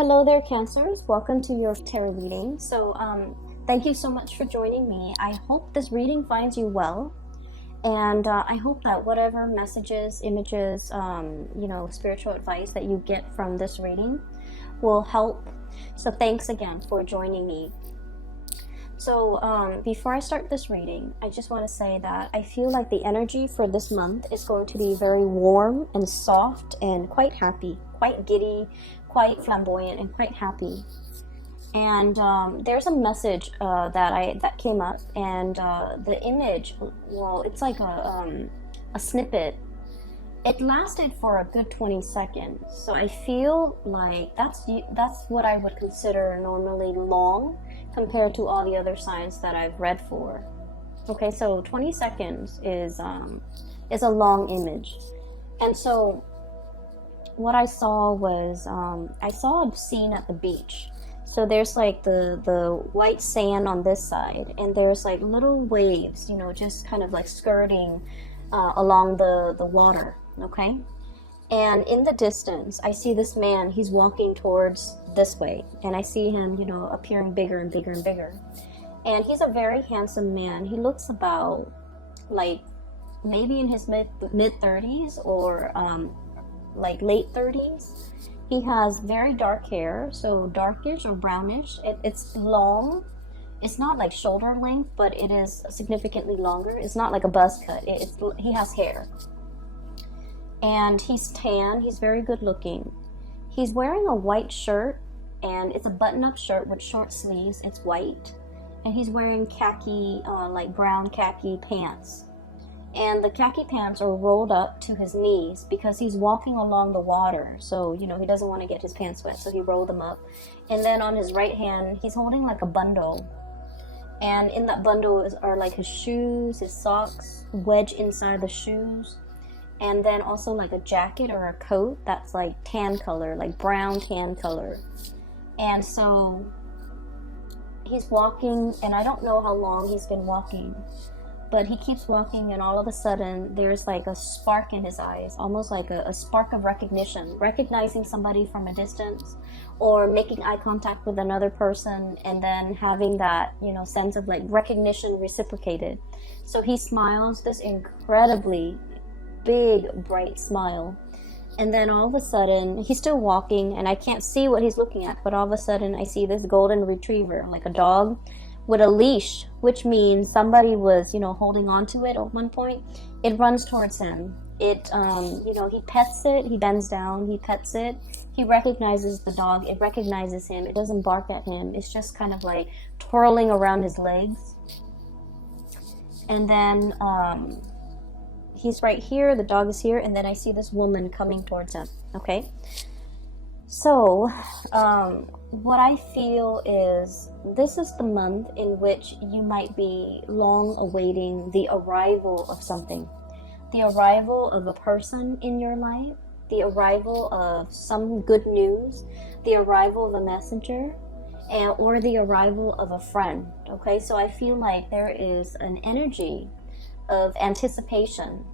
Hello there, Cancers. Welcome to your tarot reading. Thank you so much for joining me. I hope this reading finds you well, and I hope that whatever messages, images, spiritual advice that you get from this reading will help. So thanks again for joining me. So before I start this reading, I just want to say that I feel like the energy for this month is going to be very warm and soft and quite happy, quite giddy, quite flamboyant, and quite happy. And there's a message that came up, and the image, well, it's like a snippet. It lasted for a good 20 seconds, so I feel like that's what I would consider normally long compared to all the other signs that I've read for. Okay, so 20 seconds is a long image. And so what I saw was I saw a scene at the beach. So there's like the white sand on this side, and there's like little waves, just kind of like skirting along the water. Okay, and in the distance I see this man. He's walking towards this way, and I see him appearing bigger and bigger and bigger, and he's a very handsome man. He looks about like maybe in his mid 30s or like late 30s. He has very dark hair, so darkish or brownish. It's long. It's not like shoulder length, but it is significantly longer. It's not like a buzz cut. He has hair. And he's tan. He's very good looking. He's wearing a white shirt, and it's a button-up shirt with short sleeves. It's white. And he's wearing khaki, like brown khaki pants. And the khaki pants are rolled up to his knees because he's walking along the water. So, he doesn't want to get his pants wet, so he rolled them up. And then on his right hand, he's holding like a bundle. And in that bundle are like his shoes, his socks, wedged inside the shoes. And then also like a jacket or a coat that's like tan color, like brown tan color. And so he's walking, and I don't know how long he's been walking, but he keeps walking, and all of a sudden there's like a spark in his eyes, almost like a spark of recognition, recognizing somebody from a distance, or making eye contact with another person, and then having that, sense of like recognition reciprocated. So he smiles this incredibly big, bright smile. And then all of a sudden, he's still walking, and I can't see what he's looking at, but all of a sudden I see this golden retriever, like a dog, with a leash, which means somebody was, holding on to it at one point. It runs towards him. He pets it, he bends down, he pets it. He recognizes the dog, it recognizes him, it doesn't bark at him. It's just kind of like twirling around his legs. And then he's right here, the dog is here, and then I see this woman coming towards him. Okay, so what I feel is this is the month in which you might be long awaiting the arrival of something, the arrival of a person in your life, the arrival of some good news, the arrival of a messenger, or the arrival of a friend. Okay, so I feel like there is an energy of anticipation,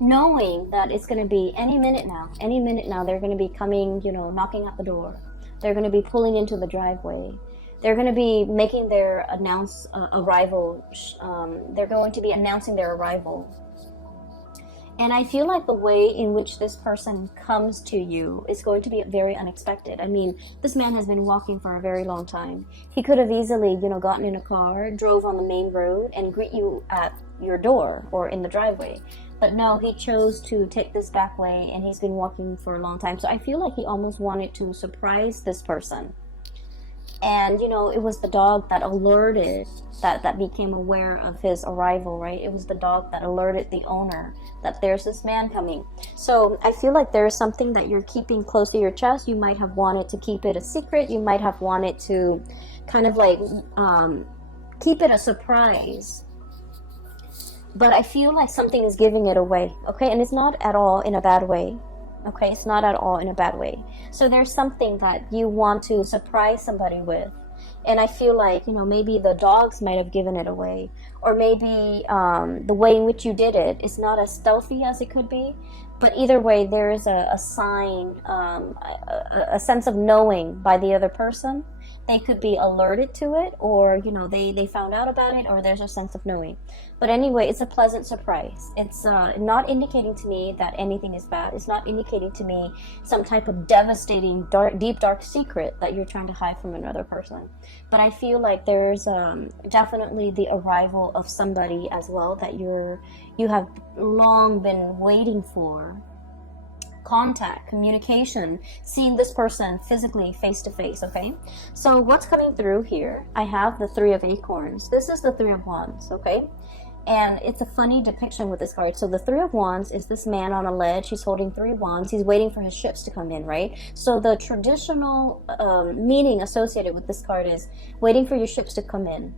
knowing that it's going to be any minute now they're going to be coming, knocking at the door. They're going to be pulling into the driveway. They're going to be making their arrival. They're going to be announcing their arrival. And I feel like the way in which this person comes to you is going to be very unexpected. I mean, this man has been walking for a very long time. He could have easily, gotten in a car, drove on the main road, and greet you at your door or in the driveway. But no, he chose to take this back way, and he's been walking for a long time. So I feel like he almost wanted to surprise this person. And, it was the dog that alerted, that became aware of his arrival, right? It was the dog that alerted the owner that there's this man coming. So I feel like there's something that you're keeping close to your chest. You might have wanted to keep it a secret. You might have wanted to kind of like keep it a surprise. But I feel like something is giving it away, okay? And it's not at all in a bad way, okay? It's not at all in a bad way. So there's something that you want to surprise somebody with. And I feel like, maybe the dogs might have given it away. Or maybe the way in which you did it is not as stealthy as it could be. But either way, there is a sign, a sense of knowing by the other person. They could be alerted to it, or they found out about it, or there's a sense of knowing. But anyway, it's a pleasant surprise. It's not indicating to me that anything is bad. It's not indicating to me some type of devastating, deep dark secret that you're trying to hide from another person. But I feel like there's definitely the arrival of somebody as well that you have long been waiting for. Contact, communication, seeing this person physically face to face. Okay, so what's coming through here? I have the Three of Acorns. This is the Three of Wands. Okay, and it's a funny depiction with this card. So the Three of Wands is this man on a ledge. He's holding three wands. He's waiting for his ships to come in, right? So the traditional meaning associated with this card is waiting for your ships to come in,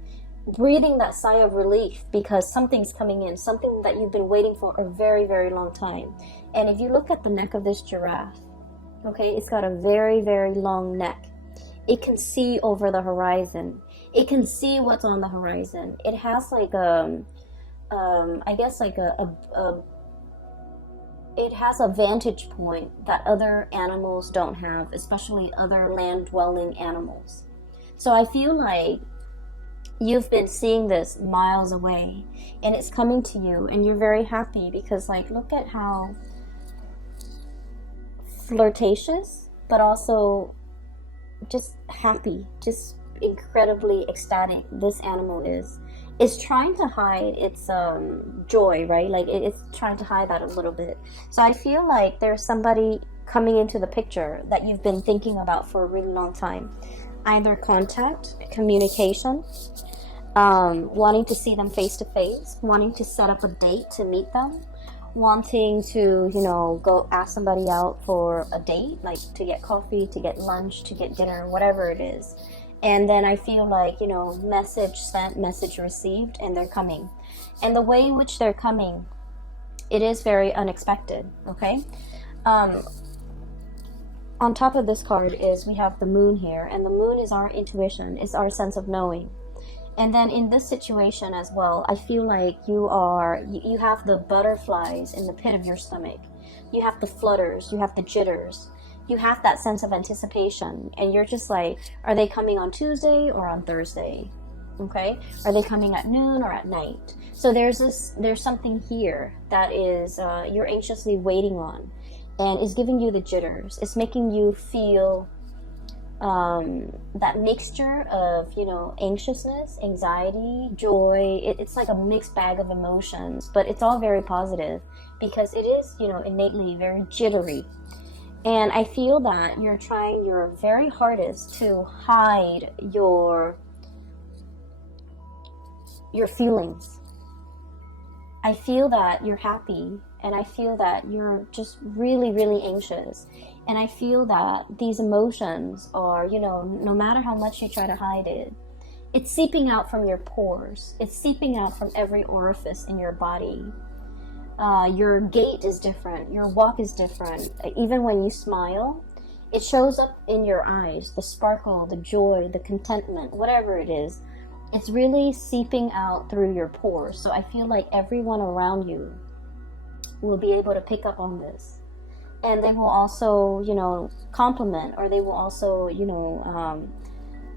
breathing that sigh of relief because something's coming in, something that you've been waiting for a very, very long time. And if you look at the neck of this giraffe, okay, it's got a very, very long neck. It can see over the horizon. It can see what's on the horizon. It has like I guess like it has a vantage point that other animals don't have, especially other land-dwelling animals. So I feel like you've been seeing this miles away, and it's coming to you, and you're very happy because, like, look at how flirtatious, but also just happy, just incredibly ecstatic this animal is. It's trying to hide its joy, right? Like it's trying to hide that a little bit. So I feel like there's somebody coming into the picture that you've been thinking about for a really long time. Either contact, communication, wanting to see them face to face, wanting to set up a date to meet them, wanting to, go ask somebody out for a date, like to get coffee, to get lunch, to get dinner, whatever it is. And then I feel like, message sent, message received, and they're coming. And the way in which they're coming, it is very unexpected, okay? On top of this card is we have the moon here, and the moon is our intuition, is our sense of knowing. And then in this situation as well, I feel like you have the butterflies in the pit of your stomach. You have the flutters, you have the jitters, you have that sense of anticipation, and you're just like, are they coming on Tuesday or on Thursday? Okay, are they coming at noon or at night? So there's something here that is you're anxiously waiting on, and is giving you the jitters. It's making you feel that mixture of anxiousness, anxiety, joy. It's like a mixed bag of emotions, but it's all very positive because it is innately very jittery. And I feel that you're trying your very hardest to hide your feelings. I feel that you're happy, and I feel that you're just really, really anxious. And I feel that these emotions are, no matter how much you try to hide it, it's seeping out from your pores. It's seeping out from every orifice in your body. Your gait is different. Your walk is different. Even when you smile, it shows up in your eyes. The sparkle, the joy, the contentment, whatever it is, it's really seeping out through your pores. So I feel like everyone around you will be able to pick up on this. And they will also, compliment, or they will also,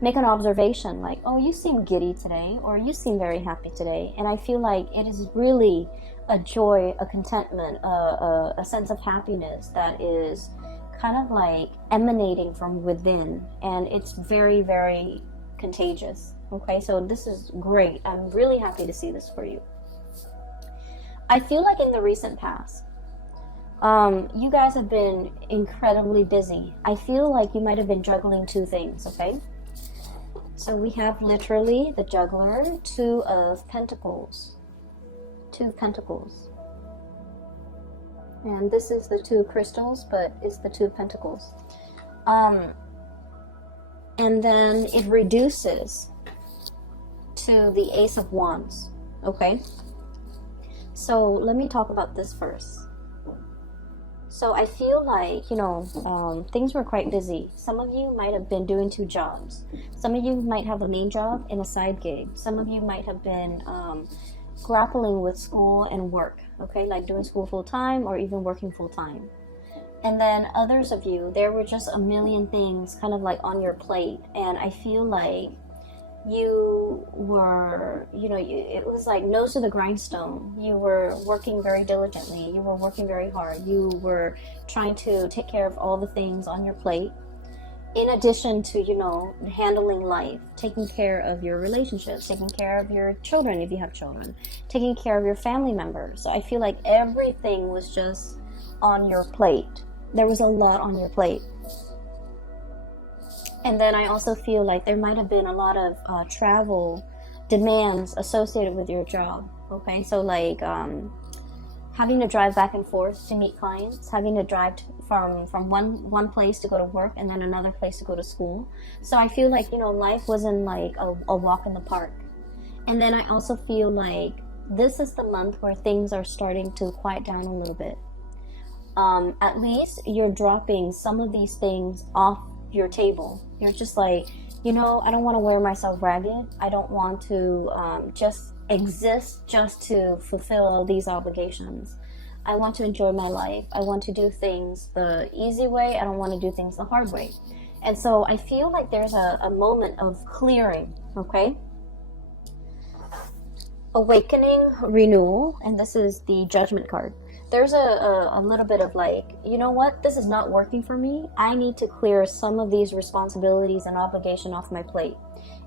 make an observation like, oh, you seem giddy today, or you seem very happy today. And I feel like it is really a joy, a contentment, a sense of happiness that is kind of like emanating from within, and it's very, very contagious. Okay, so this is great. I'm really happy to see this for you. I feel like in the recent past, you guys have been incredibly busy. I feel like you might have been juggling two things, okay? So we have literally the juggler, Two of Pentacles. Two of Pentacles. And this is the Two of Crystals, but it's the Two of Pentacles. And then it reduces to the Ace of Wands, okay? So let me talk about this first. So I feel like, things were quite busy. Some of you might have been doing two jobs. Some of you might have a main job and a side gig. Some of you might have been grappling with school and work, okay, like doing school full-time or even working full-time. And then others of you, there were just a million things kind of like on your plate, and I feel like you were, it was like nose to the grindstone. You were working very diligently, you were working very hard, you were trying to take care of all the things on your plate, in addition to, handling life, taking care of your relationships, taking care of your children if you have children, taking care of your family members. So I feel like everything was just on your plate. There was a lot on your plate. And then I also feel like there might have been a lot of travel demands associated with your job. Okay, so like having to drive back and forth to meet clients, having to drive from one place to go to work and then another place to go to school. So I feel like, life wasn't like a walk in the park. And then I also feel like this is the month where things are starting to quiet down a little bit. At least you're dropping some of these things off your table. You're just like, I don't want to wear myself ragged. I don't want to just exist just to fulfill all these obligations. I want to enjoy my life. I want to do things the easy way. I don't want to do things the hard way. And so I feel like there's a moment of clearing, okay? Awakening, renewal, and this is the Judgment card. There's a little bit of like, you know what, this is not working for me. I need to clear some of these responsibilities and obligation off my plate.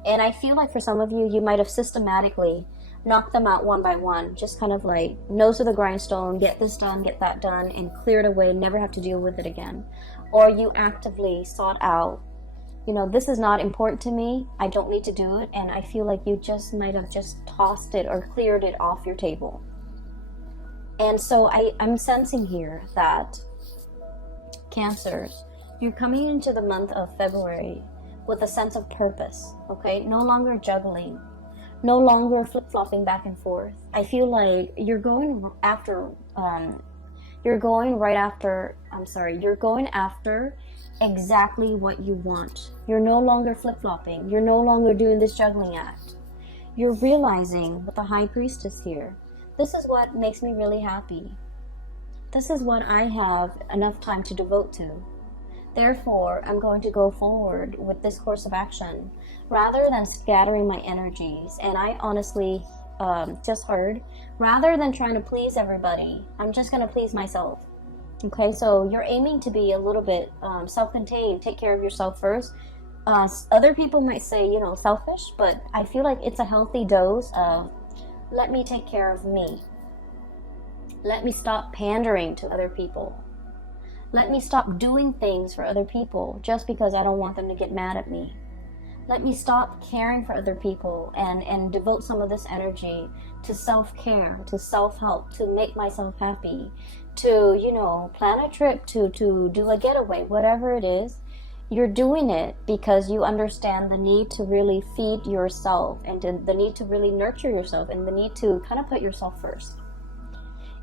And I feel like for some of you, you might have systematically knocked them out one by one, just kind of like nose to the grindstone, get this done, get that done, and clear it away, never have to deal with it again. Or you actively sought out, this is not important to me, I don't need to do it, and I feel like you just might have just tossed it or cleared it off your table. And so I'm sensing here that Cancers, you're coming into the month of February with a sense of purpose, okay? No longer juggling, no longer flip-flopping back and forth. I feel like you're going after exactly what you want. You're no longer flip-flopping. You're no longer doing this juggling act. You're realizing with the High Priestess here, this is what makes me really happy. This is what I have enough time to devote to. Therefore, I'm going to go forward with this course of action rather than scattering my energies. And I honestly just heard, rather than trying to please everybody, I'm just going to please myself. Okay, so you're aiming to be a little bit self-contained, take care of yourself first. Other people might say, selfish, but I feel like it's a healthy dose of let me take care of me. Let me stop pandering to other people. Let me stop doing things for other people just because I don't want them to get mad at me. Let me stop caring for other people and devote some of this energy to self-care, to self-help, to make myself happy, to, plan a trip, to do a getaway, whatever it is. You're doing it because you understand the need to really feed yourself and the need to really nurture yourself and the need to kind of put yourself first.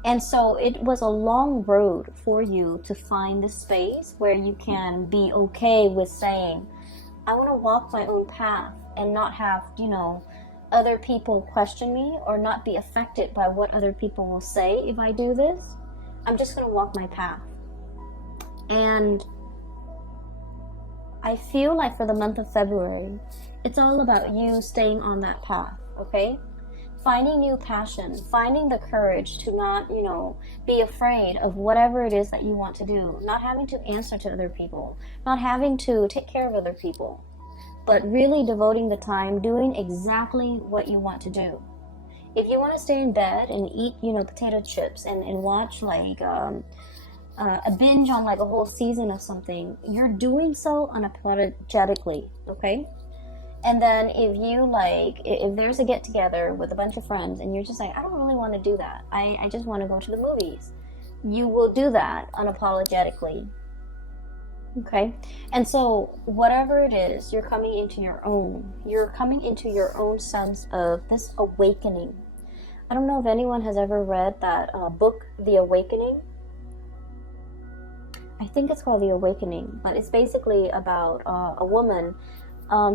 And so it was a long road for you to find this space where you can be okay with saying, I want to walk my own path and not have, other people question me or not be affected by what other people will say if I do this. I'm just going to walk my path. And I feel like for the month of February, it's all about you staying on that path, okay? Finding new passion, finding the courage to not, be afraid of whatever it is that you want to do, not having to answer to other people, not having to take care of other people, but really devoting the time doing exactly what you want to do. If you want to stay in bed and eat, potato chips and watch like a binge on like a whole season of something, you're doing so unapologetically, okay? And then if there's a get together with a bunch of friends and you're just like, I don't really want to do that, I just want to go to the movies, you will do that unapologetically, okay? And so whatever it is, you're coming into your own sense of this awakening. I don't know if anyone has ever read that book, The Awakening. I think it's called The Awakening, but it's basically about a woman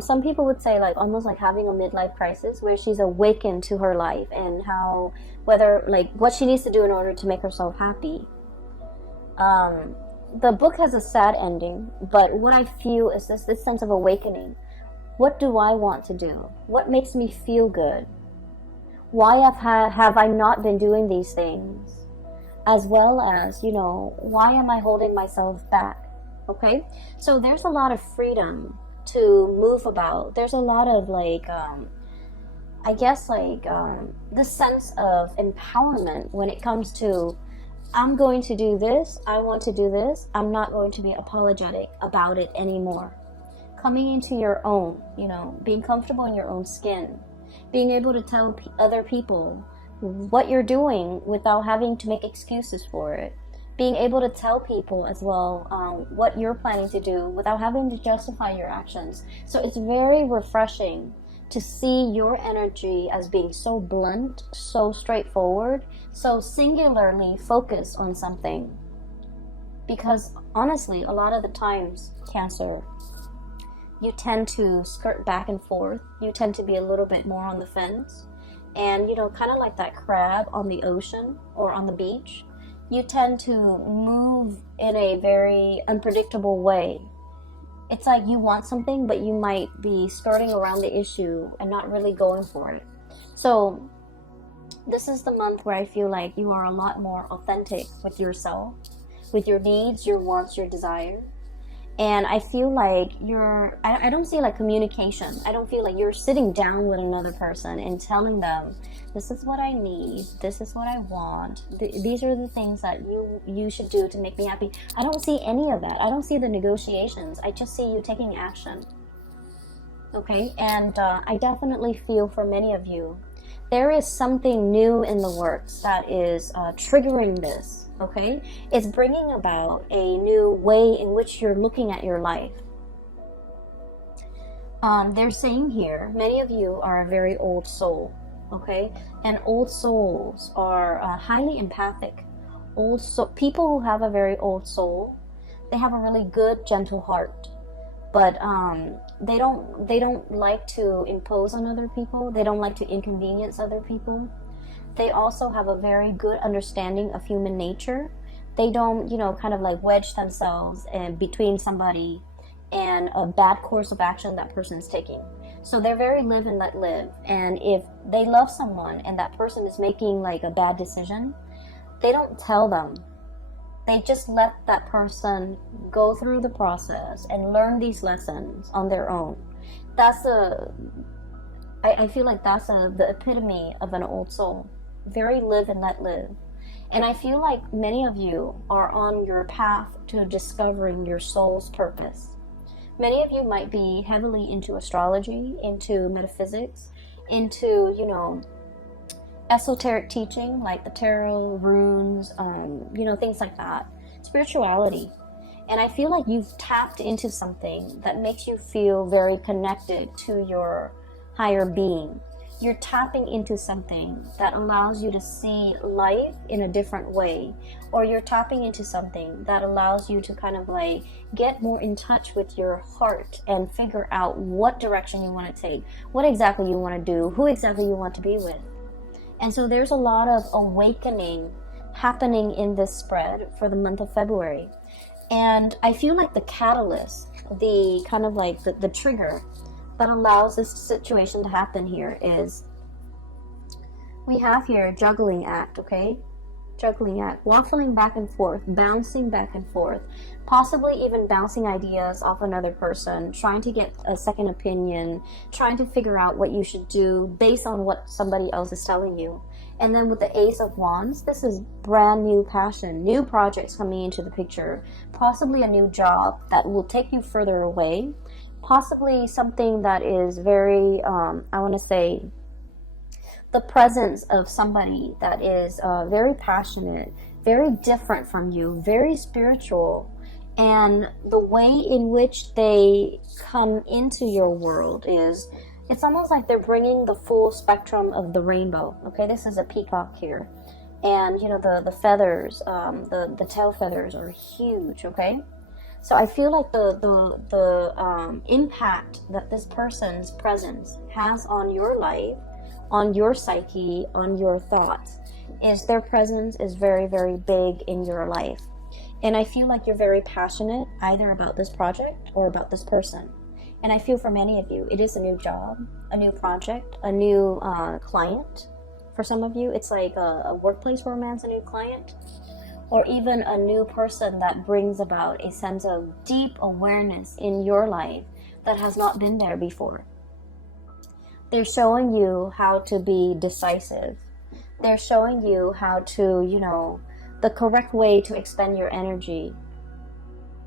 Some people would say like almost like having a midlife crisis, where she's awakened to her life and how, whether like what she needs to do in order to make herself happy. The book has a sad ending, but what I feel is this sense of awakening. What do I want to do? What makes me feel good? Why have I not been doing these things? As well as, you know, why am I holding myself back? Okay, so there's a lot of freedom to move about. There's a lot of like, I guess like this sense of empowerment when it comes to, I'm going to do this, I want to do this, I'm not going to be apologetic about it anymore. Coming into your own, you know, being comfortable in your own skin, being able to tell other people what you're doing without having to make excuses for it, being able to tell people as well what you're planning to do without having to justify your actions. So it's very refreshing to see your energy as being so blunt, so straightforward, so singularly focused on something. Because honestly, a lot of the times, Cancer, you tend to skirt back and forth. You tend to be a little bit more on the fence. And, you know, kind of like that crab on the ocean or on the beach, you tend to move in a very unpredictable way. It's like you want something, but you might be skirting around the issue and not really going for it. So this is the month where I feel like you are a lot more authentic with yourself, with your needs, your wants, your desires. And I feel like I don't see like communication. I don't feel like you're sitting down with another person and telling them, this is what I need, this is what I want, these are the things that you should do to make me happy. I don't see any of that. I don't see the negotiations. I just see you taking action. Okay, and I definitely feel for many of you, there is something new in the works that is triggering this. Okay, it's bringing about a new way in which you're looking at your life. They're saying here, many of you are a very old soul. Okay, and old souls are highly empathic. People who have a very old soul, they have a really good, gentle heart, but they don't like to impose on other people. They don't like to inconvenience other people. They also have a very good understanding of human nature. They don't, you know, kind of like wedge themselves in between somebody and a bad course of action that person's taking. So they're very live and let live. And if they love someone and that person is making like a bad decision, they don't tell them. They just let that person go through the process and learn these lessons on their own. I feel like that's the epitome of an old soul. Very live and let live. And I feel like many of you are on your path to discovering your soul's purpose. Many of you might be heavily into astrology, into metaphysics, into, you know, esoteric teaching like the tarot, runes, you know, things like that. Spirituality. And I feel like you've tapped into something that makes you feel very connected to your higher being. You're tapping into something that allows you to see life in a different way, or you're tapping into something that allows you to kind of like get more in touch with your heart and figure out what direction you want to take, what exactly you want to do, who exactly you want to be with. And so there's a lot of awakening happening in this spread for the month of February. And I feel like the catalyst, the kind of like the trigger that allows this situation to happen here is, we have here juggling act, okay? Juggling act, waffling back and forth, bouncing back and forth, possibly even bouncing ideas off another person, trying to get a second opinion, trying to figure out what you should do based on what somebody else is telling you. And then with the Ace of Wands, this is brand new passion, new projects coming into the picture, possibly a new job that will take you further away, possibly something that is very, I want to say, the presence of somebody that is very passionate, very different from you, very spiritual, and the way in which they come into your world is, it's almost like they're bringing the full spectrum of the rainbow. Okay, this is a peacock here, and you know the feathers, the tail feathers are huge. Okay, So I feel like the impact that this person's presence has on your life, on your psyche, on your thoughts, is their presence is very, very big in your life. And I feel like you're very passionate either about this project or about this person. And I feel for many of you, it is a new job, a new project, a new client. For some of you, it's like a workplace romance, a new client, or even a new person that brings about a sense of deep awareness in your life that has not been there before. They're showing you how to be decisive. They're showing you how to, the correct way to expend your energy.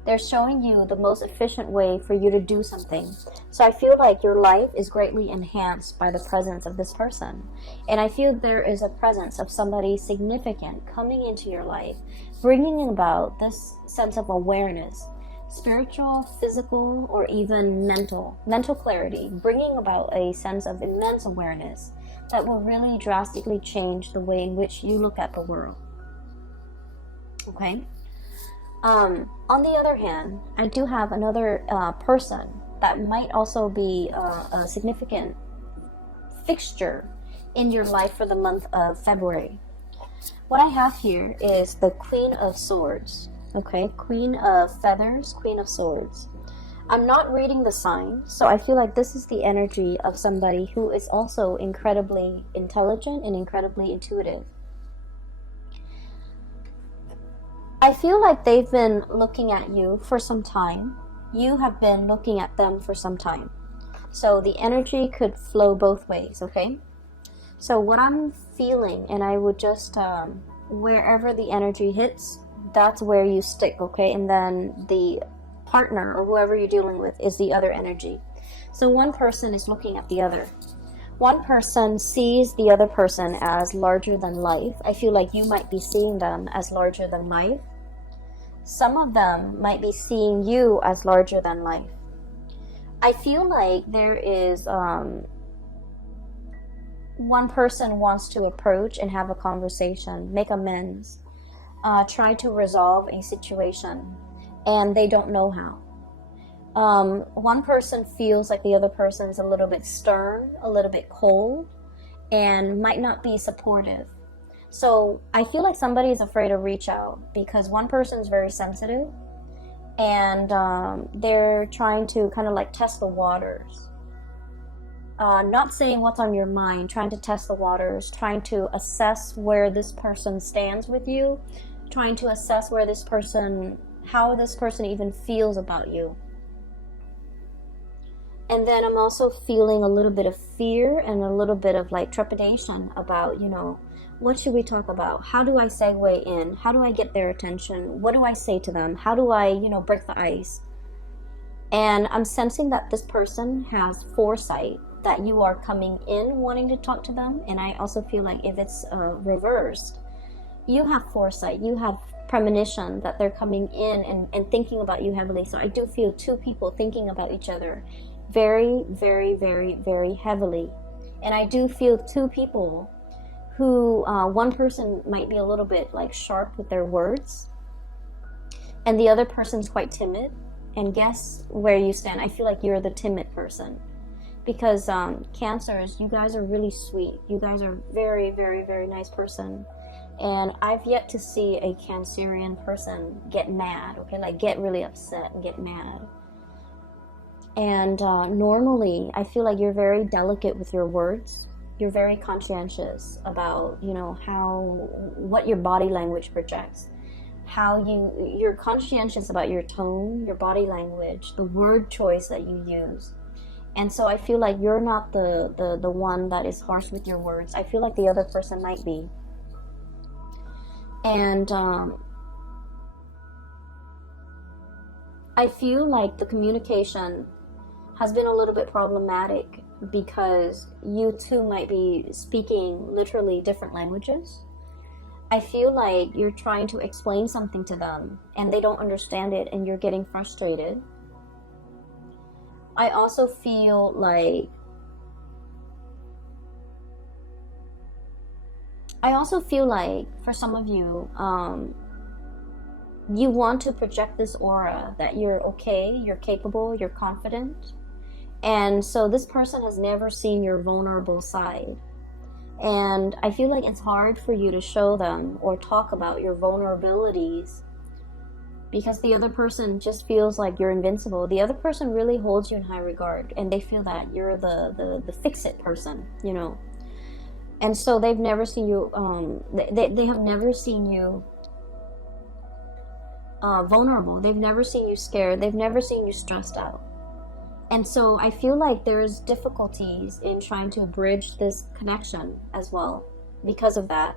They're showing you the most efficient way for you to do something. So I feel like your life is greatly enhanced by the presence of this person. And I feel there is a presence of somebody significant coming into your life, bringing about this sense of awareness, spiritual, physical, or even mental clarity, bringing about a sense of immense awareness that will really drastically change the way in which you look at the world. Okay? On the other hand, I do have another person that might also be a significant fixture in your life for the month of February. What I have here is the Queen of Swords, okay? Queen of Feathers, Queen of Swords. I'm not reading the sign, so I feel like this is the energy of somebody who is also incredibly intelligent and incredibly intuitive. I feel like they've been looking at you for some time. You have been looking at them for some time. So the energy could flow both ways, okay? So what I'm feeling, and I would just, wherever the energy hits, that's where you stick, okay? And then the partner or whoever you're dealing with is the other energy. So one person is looking at the other. One person sees the other person as larger than life. I feel like you might be seeing them as larger than life. Some of them might be seeing you as larger than life. I feel like there is one person wants to approach and have a conversation, make amends, try to resolve a situation, and they don't know how. One person feels like the other person is a little bit stern, a little bit cold, and might not be supportive. So I feel like somebody is afraid to reach out because one person is very sensitive and they're trying to kind of like test the waters. Not saying what's on your mind, trying to test the waters, trying to assess where this person stands with you, trying to assess where this person, how this person even feels about you. And then I'm also feeling a little bit of fear and a little bit of like trepidation about, what should we talk about? How do I segue in? How do I get their attention? What do I say to them? How do I, break the ice? And I'm sensing that this person has foresight that you are coming in wanting to talk to them. And I also feel like if it's reversed, you have foresight, you have premonition that they're coming in and thinking about you heavily. So I do feel two people thinking about each other very, very, very, very heavily. And I do feel two people who, one person might be a little bit like sharp with their words, and the other person's quite timid. And guess where you stand? I feel like you're the timid person. Because Cancers, you guys are really sweet. You guys are very, very, very nice person. And I've yet to see a Cancerian person get mad, okay? Like get really upset and get mad. And normally, I feel like you're very delicate with your words. You're very conscientious about, what your body language projects. You're conscientious about your tone, your body language, the word choice that you use. And so I feel like you're not the one that is harsh with your words. I feel like the other person might be. And I feel like the communication has been a little bit problematic because you two might be speaking literally different languages. I feel like you're trying to explain something to them and they don't understand it and you're getting frustrated. I also feel like for some of you, you want to project this aura that you're okay, you're capable, you're confident. And so this person has never seen your vulnerable side. And I feel like it's hard for you to show them or talk about your vulnerabilities because the other person just feels like you're invincible. The other person really holds you in high regard, and they feel that you're the fix-it person, you know. And so they've never seen you, they have never seen you vulnerable. They've never seen you scared. They've never seen you stressed out. And so I feel like there's difficulties in trying to bridge this connection as well because of that.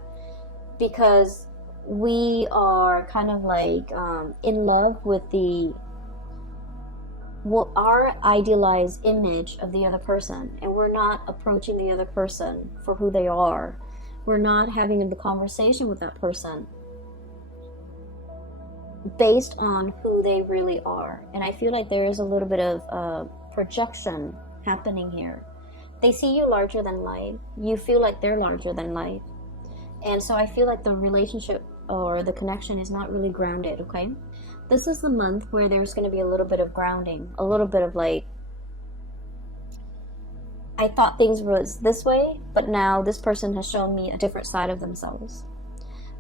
Because we are kind of like in love with our idealized image of the other person, and we're not approaching the other person for who they are. We're not having the conversation with that person based on who they really are. And I feel like there is a little bit of projection happening here. They see you larger than life. You feel like they're larger than life. And so I feel like the relationship or the connection is not really grounded, okay? This is the month where there's going to be a little bit of grounding, a little bit of like, I thought things was this way, but now this person has shown me a different side of themselves.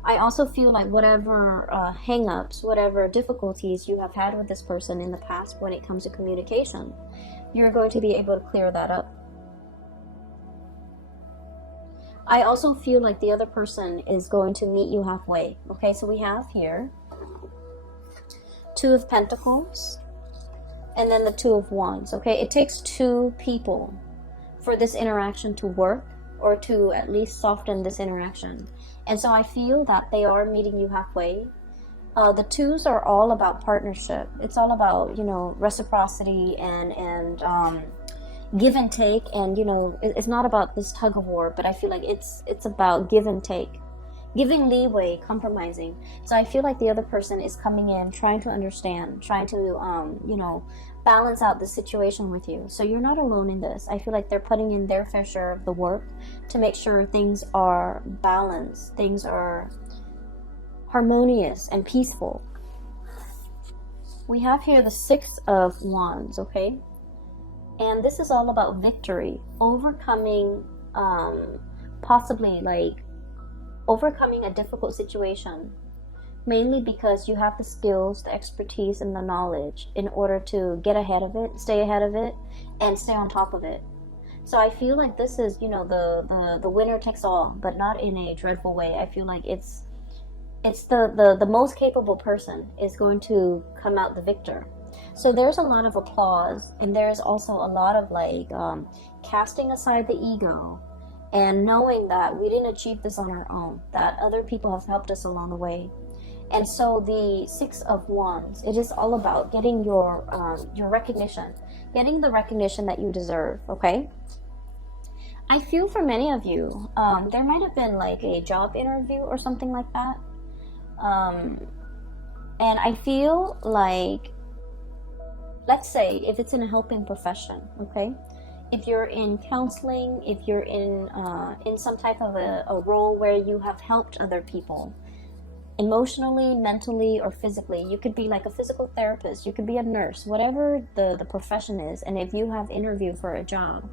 I also feel like whatever hang-ups, whatever difficulties you have had with this person in the past when it comes to communication, you're going to be able to clear that up. I also feel like the other person is going to meet you halfway. Okay, so we have here Two of Pentacles and then the Two of Wands. Okay, it takes two people for this interaction to work, or to at least soften this interaction. And so I feel that they are meeting you halfway. The twos are all about partnership. It's all about, you know, reciprocity and give and take. And, you know, it's not about this tug of war, but I feel like it's about give and take. Giving leeway, compromising. So I feel like the other person is coming in, trying to understand, trying to, you know, balance out the situation with you. So you're not alone in this. I feel like they're putting in their fair share of the work to make sure things are balanced, things are harmonious and peaceful. We have here the Six of Wands, okay? And this is all about victory, overcoming, possibly like overcoming a difficult situation, mainly because you have the skills, the expertise, and the knowledge in order to get ahead of it, stay ahead of it, and stay on top of it. So I feel like this is, you know, the winner takes all, but not in a dreadful way. I feel like it's the most capable person is going to come out the victor. So there's a lot of applause, and there's also a lot of like casting aside the ego and knowing that we didn't achieve this on our own, that other people have helped us along the way. And so the Six of Wands, it is all about getting your recognition, getting the recognition that you deserve, okay? I feel for many of you, there might have been like a job interview or something like that. And I feel like, let's say if it's in a helping profession, okay? If you're in counseling, if you're in some type of a role where you have helped other people, emotionally, mentally, or physically. You could be like a physical therapist, you could be a nurse, whatever the profession is. And if you have interviewed for a job,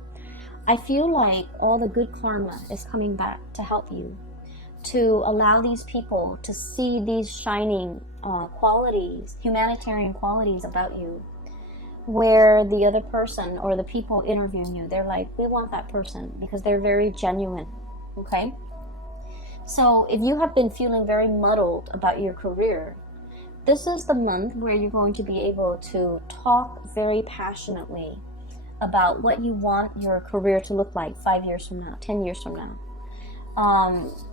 I feel like all the good karma is coming back to help you, to allow these people to see these shining qualities, humanitarian qualities about you, where the other person or the people interviewing you, they're like, we want that person because they're very genuine, okay? So if you have been feeling very muddled about your career, this is the month where you're going to be able to talk very passionately about what you want your career to look like 5 years from now, 10 years from now.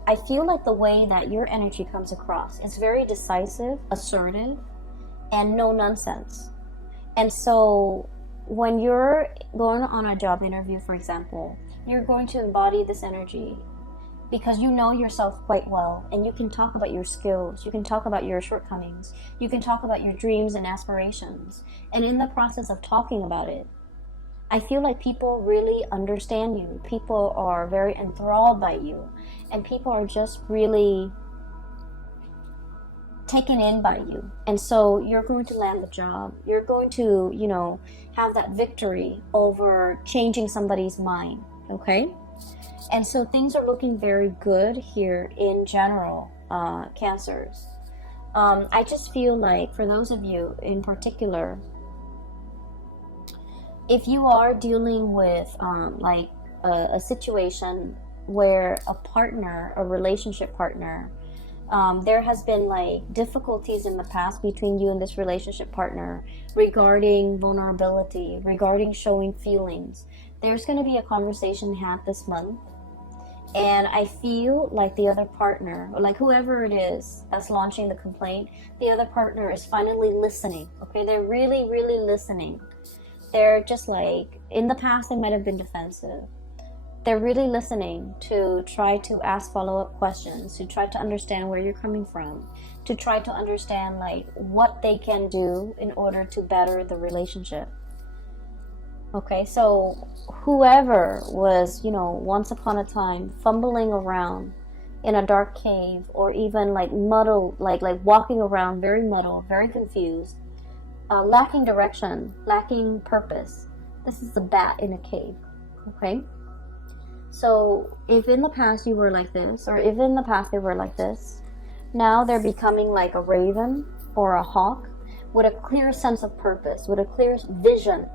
I feel like the way that your energy comes across is very decisive, assertive, and no nonsense. And so when you're going on a job interview, for example, you're going to embody this energy because you know yourself quite well, and you can talk about your skills, you can talk about your shortcomings, you can talk about your dreams and aspirations. And in the process of talking about it, I feel like people really understand you. People are very enthralled by you, and people are just really taken in by you. And so you're going to land the job. You're going to, you know, have that victory over changing somebody's mind, okay? And so things are looking very good here in general, Cancers. I just feel like for those of you in particular, if you are dealing with like a situation where a partner, a relationship partner, there has been like difficulties in the past between you and this relationship partner regarding vulnerability, regarding showing feelings, there's going to be a conversation had this month. And I feel like the other partner, or like whoever it is that's launching the complaint, the other partner is finally listening. Okay, they're really, really listening. They're just like, in the past they might have been defensive. They're really listening to try to ask follow-up questions, to try to understand where you're coming from, to try to understand like what they can do in order to better the relationship. Okay, so whoever was, you know, once upon a time fumbling around in a dark cave, or even like muddled, like walking around very muddled, very confused, lacking direction, lacking purpose. This is the bat in a cave, okay? So if in the past you were like this, or if in the past they were like this, now they're becoming like a raven or a hawk with a clear sense of purpose, with a clear vision.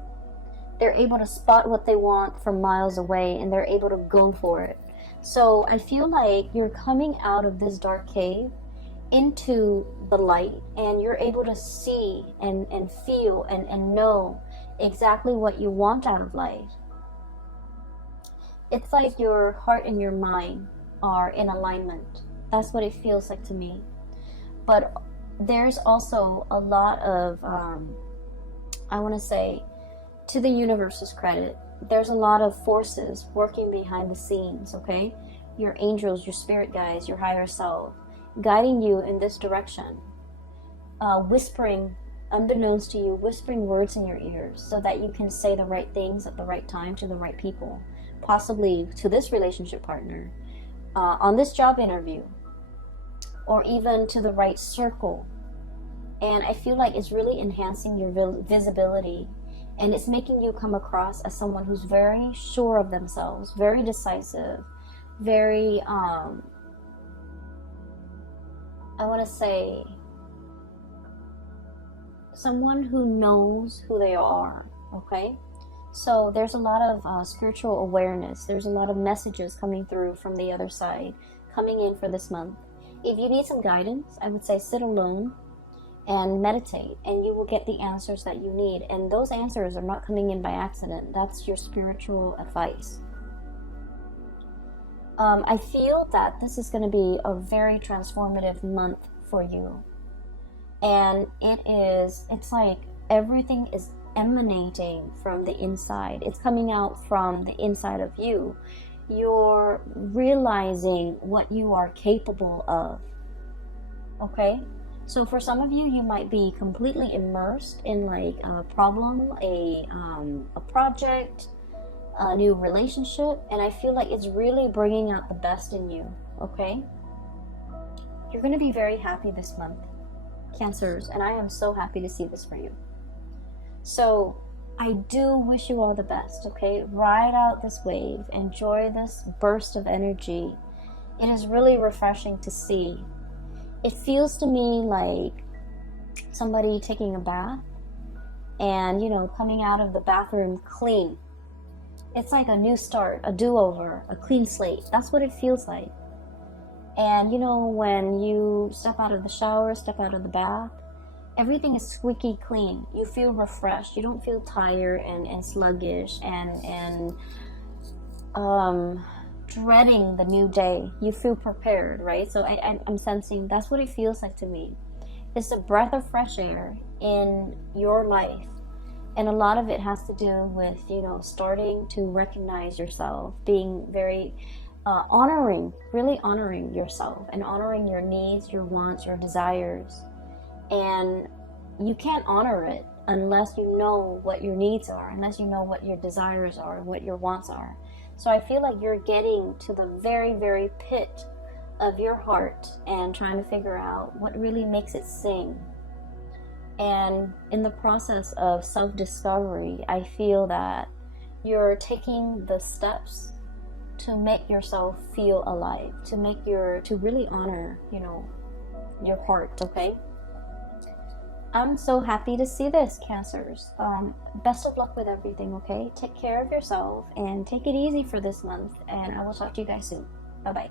They're able to spot what they want from miles away, and they're able to go for it. So I feel like you're coming out of this dark cave into the light, and you're able to see and feel and know exactly what you want out of life. It's like your heart and your mind are in alignment. That's what it feels like to me. But there's also a lot of, I want to say, to the universe's credit, there's a lot of forces working behind the scenes, okay? Your angels, your spirit guides, your higher self, guiding you in this direction, whispering, unbeknownst to you, whispering words in your ears so that you can say the right things at the right time to the right people, possibly to this relationship partner, on this job interview, or even to the right circle. And I feel like it's really enhancing your visibility, and it's making you come across as someone who's very sure of themselves, very decisive, very, I want to say, someone who knows who they are, okay? So there's a lot of spiritual awareness. There's a lot of messages coming through from the other side, coming in for this month. If you need some guidance, I would say sit alone and meditate, and you will get the answers that you need. And those answers are not coming in by accident. That's your spiritual advice. I feel that this is going to be a very transformative month for you. And it's like everything is emanating from the inside. It's coming out from the inside of you. You're realizing what you are capable of. Okay? So for some of you, you might be completely immersed in like a problem, a project, a new relationship, and I feel like it's really bringing out the best in you, okay? You're going to be very happy this month, Cancers, and I am so happy to see this for you. So I do wish you all the best, okay? Ride out this wave, enjoy this burst of energy. It is really refreshing to see. It feels to me like somebody taking a bath and, you know, coming out of the bathroom clean. It's like a new start, a do-over, a clean slate. That's what it feels like. And, you know, when you step out of the shower, step out of the bath, everything is squeaky clean. You feel refreshed. You don't feel tired and sluggish and dreading the new day. You feel prepared, right? So I'm sensing that's what it feels like to me. It's a breath of fresh air in your life. And a lot of it has to do with, you know, starting to recognize yourself, being very really honoring yourself and honoring your needs, your wants, your desires. And you can't honor it unless you know what your needs are, unless you know what your desires are, what your wants are. So I feel like you're getting to the very, very pit of your heart and trying to figure out what really makes it sing. And in the process of self-discovery, I feel that you're taking the steps to make yourself feel alive, to really honor, your heart, okay? I'm so happy to see this, Cancers. Best of luck with everything, okay? Take care of yourself and take it easy for this month, and I will talk to you guys soon. Bye-bye.